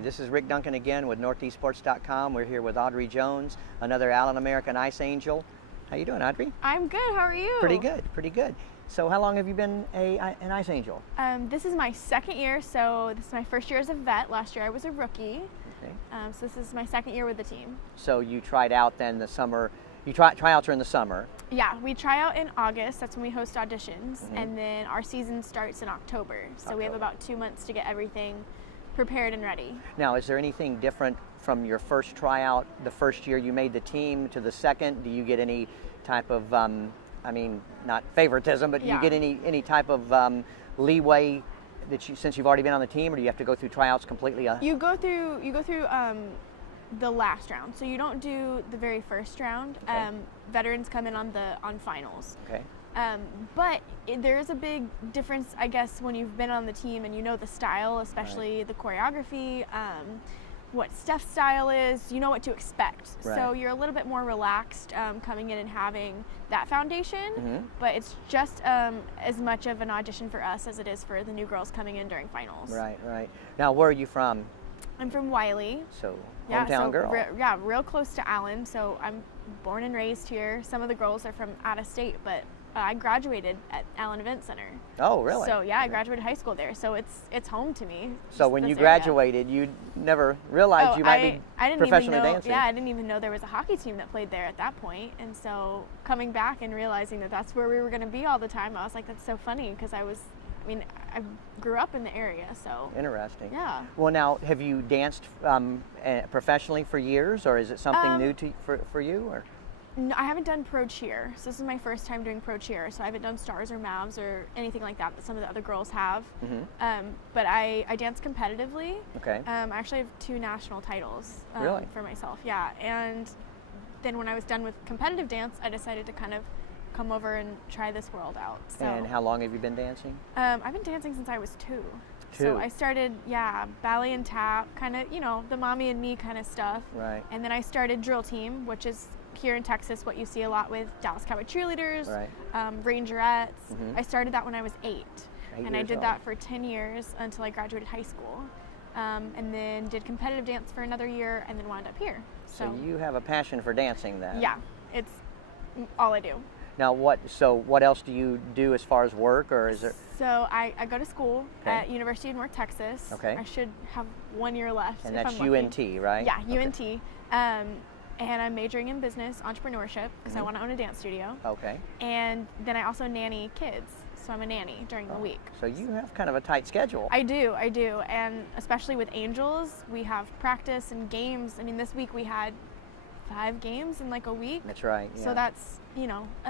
Hi, this is Rick Duncan again with NortheastSports.com. We're here with Audrey Jones, another Allen American Ice Angel. How you doing, Audrey? I'm good. How are you? Pretty good, pretty good. So how long have you been an Ice Angel? This is my second year, so this is my first year as a vet. Last year I was a rookie. Okay. So this is my second year with the team. So you tried out then the summer, tryouts are in the summer. Yeah, we try out in August. That's when we host auditions. And then our season starts in October. So we have about 2 months to get everything prepared and ready. Now, is there anything different from your first tryout, the first year you made the team, to the second? Do you get any type of, not favoritism, but do you get any type of leeway that since you've already been on the team, or do you have to go through tryouts completely? You go through the last round, so you don't do the very first round. Okay. Veterans come in on finals. Okay. But there is a big difference, I guess, when you've been on the team and you know the style, especially the choreography, what Steph's style is, you know what to expect. Right. So you're a little bit more relaxed coming in and having that foundation, but it's just as much of an audition for us as it is for the new girls coming in during finals. Right, right. Now, where are you from? I'm from Wiley. So, hometown girl. Real close to Allen. So I'm born and raised here. Some of the girls are from out of state, but I graduated at Allen Event Center. Oh, really? So yeah, I graduated high school there. So it's home to me. So when you graduated, you never realized you might be professionally dancing. Yeah, I didn't even know there was a hockey team that played there at that point. And so coming back and realizing that that's where we were going to be all the time, I was like, that's so funny, because I grew up in the area, so. Interesting. Yeah. Well, now, have you danced professionally for years, or is it something new for you? Or? No, I haven't done pro cheer, so this is my first time doing pro cheer, so I haven't done stars or Mavs or anything like that some of the other girls have. But I dance competitively. Okay. I actually have 2 national titles really? For myself, yeah. And then when I was done with competitive dance, I decided to kind of come over and try this world out. So, and how long have you been dancing? I've been dancing since I was 2. So I started, ballet and tap, kind of, the mommy and me kind of stuff. Right. And then I started drill team, which is here in Texas what you see a lot with Dallas Cowboy cheerleaders, Rangerettes. I started that when I was 8. And I did that for 10 years until I graduated high school. And then did competitive dance for another year and then wound up here. So you have a passion for dancing then? Yeah, it's all I do. Now, what else do you do as far as work, or is there? So I go to school at University of North Texas. Okay. I should have 1 year left. And that's UNT, right? Yeah, UNT. And I'm majoring in business entrepreneurship because I want to own a dance studio. Okay. And then I also nanny kids. So I'm a nanny during the week. So you have kind of a tight schedule. I do. And especially with Angels, we have practice and games. I mean, this week we had 5 games in like a week. That's right. Yeah. So that's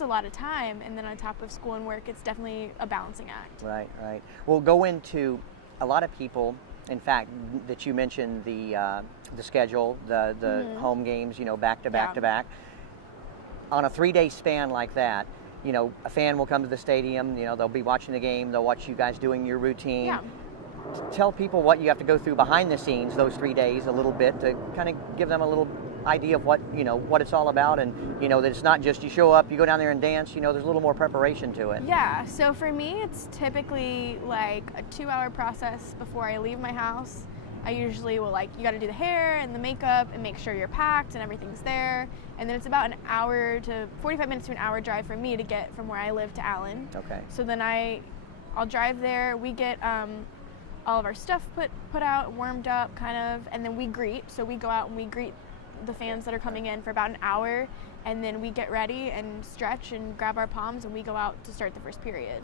a lot of time. And then on top of school and work, it's definitely a balancing act. Right, right. We'll go into a lot of people. In fact, that you mentioned the schedule, the home games, back to back to back. On a 3-day span like that, a fan will come to the stadium. They'll be watching the game. They'll watch you guys doing your routine. Yeah. Tell people what you have to go through behind the scenes those 3 days a little bit to kind of give them a little idea of what it's all about, and that it's not just you show up, you go down there and dance. There's a little more preparation to it. Yeah, so for me it's typically like a 2-hour process before I leave my house. I usually will you got to do the hair and the makeup and make sure you're packed and everything's there, and then it's about an hour to 45 minutes to an hour drive for me to get from where I live to Allen. Okay. So then I'll drive there, we get all of our stuff put out, warmed up kind of, and then we greet. So we go out and we greet the fans that are coming in for about an hour, and then we get ready and stretch and grab our palms and we go out to start the first period.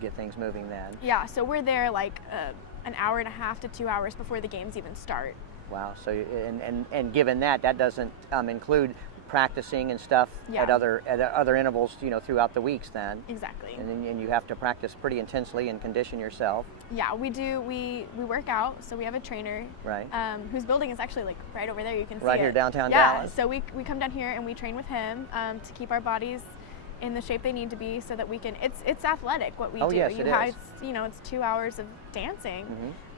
Get things moving then. Yeah, so we're there an hour and a half to 2 hours before the games even start. Wow. So and given that doesn't include practicing and stuff at other intervals, throughout the weeks then. Exactly. And you have to practice pretty intensely and condition yourself. Yeah, we do. We work out, so we have a trainer. Right. Whose building is actually right over there. You can see right here downtown Dallas. Yeah. So we come down here and we train with him to keep our bodies in the shape they need to be, so that we can. It's athletic what we do. Yes, it is. It's 2 hours of dancing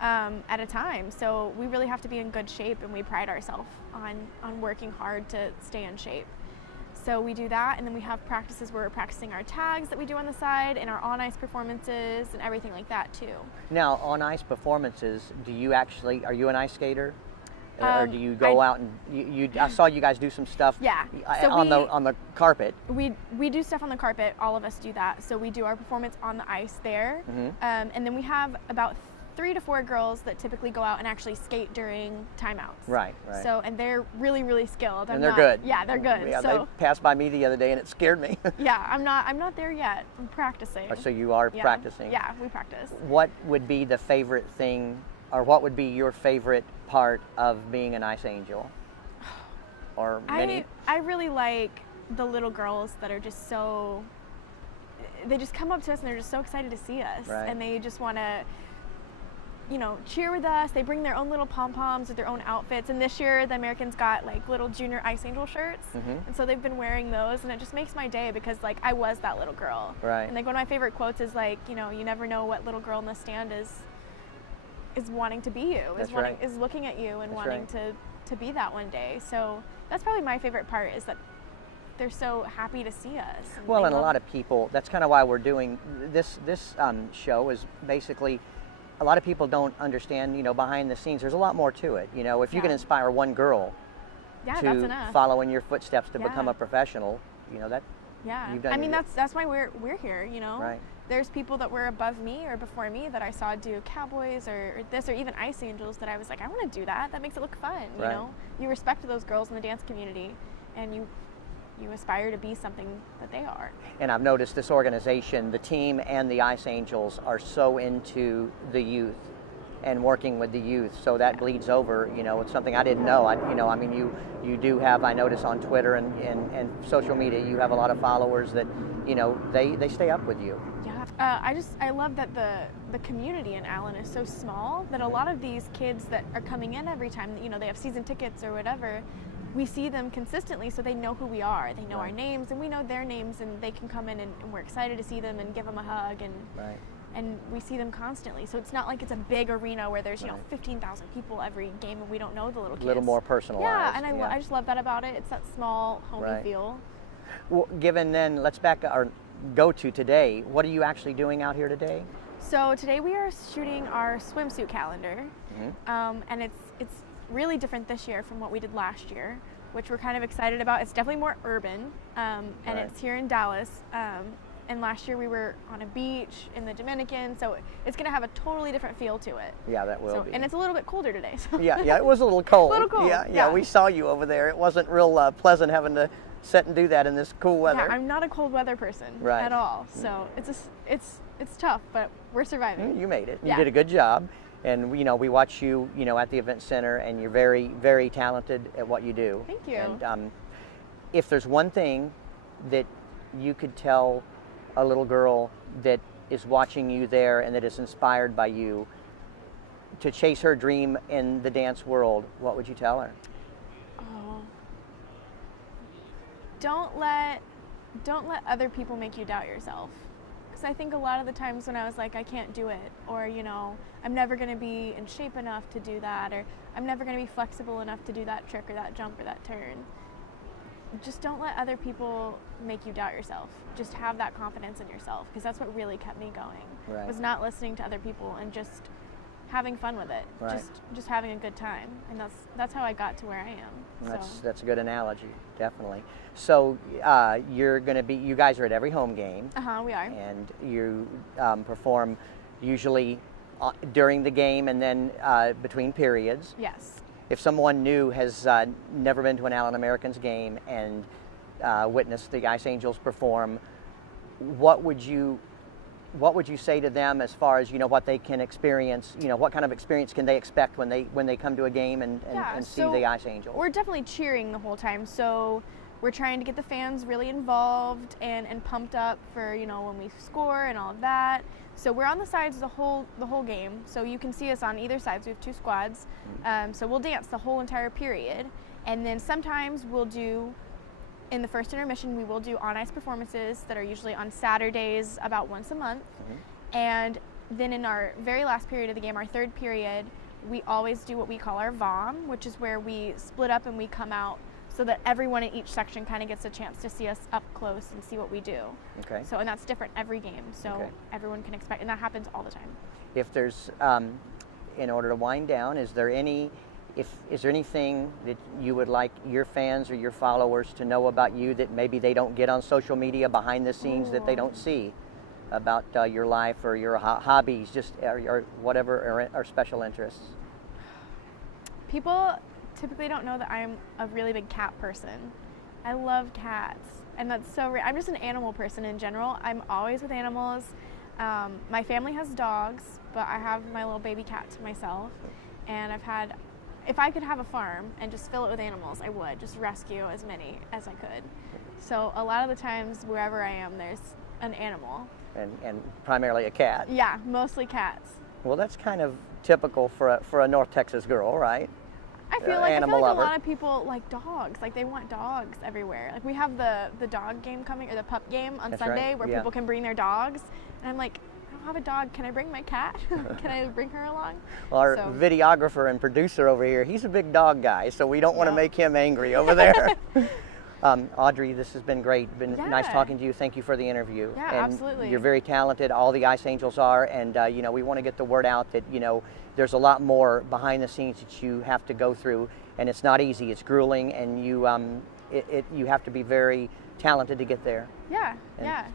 at a time. So we really have to be in good shape, and we pride ourselves on working hard to stay in shape. So we do that, and then we have practices where we're practicing our tags that we do on the side and our on-ice performances and everything like that too. Now, on-ice performances, are you an ice skater? Or do you go out and I saw you guys do some stuff so on the carpet. We do stuff on the carpet. All of us do that. So we do our performance on the ice there. And then we have about 3 to 4 girls that typically go out and actually skate during timeouts. Right. So, and they're really, really skilled. And they're good. Yeah, they're good. Yeah, so, they passed by me the other day and it scared me. Yeah, I'm not there yet. I'm practicing. So you are practicing? Yeah, we practice. What would be the favorite thing, or what would be your favorite part of being an Ice Angel? Or many? I really like the little girls that are just they just come up to us and they're just so excited to see us. Right. And they just want to, cheer with us. They bring their own little pom-poms with their own outfits. And this year, the Americans got like little junior Ice Angel shirts. And so they've been wearing those, and it just makes my day because like I was that little girl. Right. And like one of my favorite quotes is like, you never know what little girl in the stand is wanting to be you, is looking at you and wanting to be that one day. So that's probably my favorite part, is that they're so happy to see us. Well, and a lot of people, that's kind of why we're doing this show, is basically a lot of people don't understand, behind the scenes, there's a lot more to it. If you can inspire one girl to follow in your footsteps to become a professional, that you've done. I mean, that's why we're here, Right. There's people that were above me or before me that I saw do Cowboys or this, or even Ice Angels, that I was like, I want to do that. That makes it look fun, you know? You respect those girls in the dance community, and you aspire to be something that they are. And I've noticed this organization, the team and the Ice Angels, are so into the youth and working with the youth, so that bleeds over. It's something I didn't know. You do have, I notice on Twitter and social media, you have a lot of followers that, they stay up with you. Yeah, I love that the community in Allen is so small that a lot of these kids that are coming in every time, they have season tickets or whatever, we see them consistently, so they know who we are. They know our names, and we know their names, and they can come in, and we're excited to see them and give them a hug, and we see them constantly. So it's not like it's a big arena where there's 15,000 people every game, and we don't know the little kids. A little more personalized. Yeah, and I just love that about it. It's that small, homey feel. Well, given then, let's go to today. What are you actually doing out here today? So today we are shooting our swimsuit calendar, and it's really different this year from what we did last year, which we're kind of excited about. It's definitely more urban, and it's here in Dallas. And last year we were on a beach in the Dominican, so it's going to have a totally different feel to it. Yeah, that will be. And it's a little bit colder today. So. Yeah, it was a little cold. A little cold. Yeah, we saw you over there. It wasn't real pleasant having to sit and do that in this cool weather. Yeah, I'm not a cold weather person at all, so it's tough, but we're surviving. You made it. You did a good job. And we watch you, at the event center, and you're very, very talented at what you do. Thank you. And if there's one thing that you could tell a little girl that is watching you there and that is inspired by you to chase her dream in the dance world, what would you tell her? Oh, don't let other people make you doubt yourself. Because I think a lot of the times when I was like, I can't do it, or I'm never going to be in shape enough to do that, or I'm never going to be flexible enough to do that trick or that jump or that turn. Just don't let other people make you doubt yourself. Just have that confidence in yourself, because that's what really kept me going. Right. Was not listening to other people and just having fun with it. Right. Just having a good time. And that's how I got to where I am. That's a good analogy, definitely. So you guys are at every home game. We are. And you perform usually during the game and then between periods. Yes. If someone new has never been to an Allen Americans game and witnessed the Ice Angels perform, what would you say to them as far as what they can experience? What kind of experience can they expect when they come to a game and see the Ice Angels? We're definitely cheering the whole time. So we're trying to get the fans really involved and pumped up for when we score and all of that. So we're on the sides the whole game. So you can see us on either side. So we have 2 squads. So we'll dance the whole entire period, and then sometimes we'll do. In the first intermission, we will do on-ice performances that are usually on Saturdays about once a month. And then in our very last period of the game, our third period, we always do what we call our VOM, which is where we split up and we come out so that everyone in each section kind of gets a chance to see us up close and see what we do. Okay. So, and that's different every game, so everyone can expect, and that happens all the time. If there's, in order to wind down, is there anything that you would like your fans or your followers to know about you that maybe they don't get on social media, behind the scenes, that they don't see about your life or your hobbies, just or whatever, or special interests? People typically don't know that I'm a really big cat person. I love cats, and that's so rare. I'm just an animal person in general. I'm always with animals. My family has dogs, but I have my little baby cat to myself. And if I could have a farm and just fill it with animals, I would just rescue as many as I could. So a lot of the times, wherever I am, there's an animal. And primarily a cat. Yeah, mostly cats. Well, that's kind of typical for a North Texas girl, right? I feel like a lot of people like dogs. Like, they want dogs everywhere. Like, we have the dog game coming, or the pup game on Sunday, where people can bring their dogs. And I'm like, I don't have a dog. Can I bring my cat? Can I bring her along? Well, our videographer and producer over here, he's a big dog guy, so we don't want to make him angry over there. Audrey, this has been great. Been nice talking to you. Thank you for the interview. Yeah, and absolutely. You're very talented. All the Ice Angels are, and we want to get the word out that there's a lot more behind the scenes that you have to go through, and it's not easy. It's grueling, and you have to be very talented to get there. Yeah,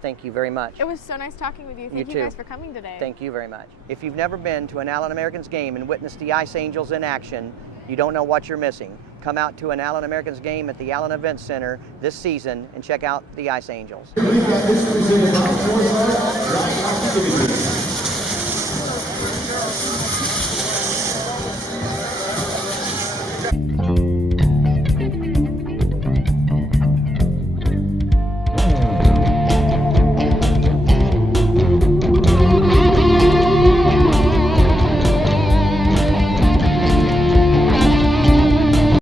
Thank you very much. It was so nice talking with you. Thank you guys for coming today. Thank you very much. If you've never been to an Allen Americans game and witnessed the Ice Angels in action, you don't know what you're missing. Come out to an Allen Americans game at the Allen Event Center this season and check out the Ice Angels.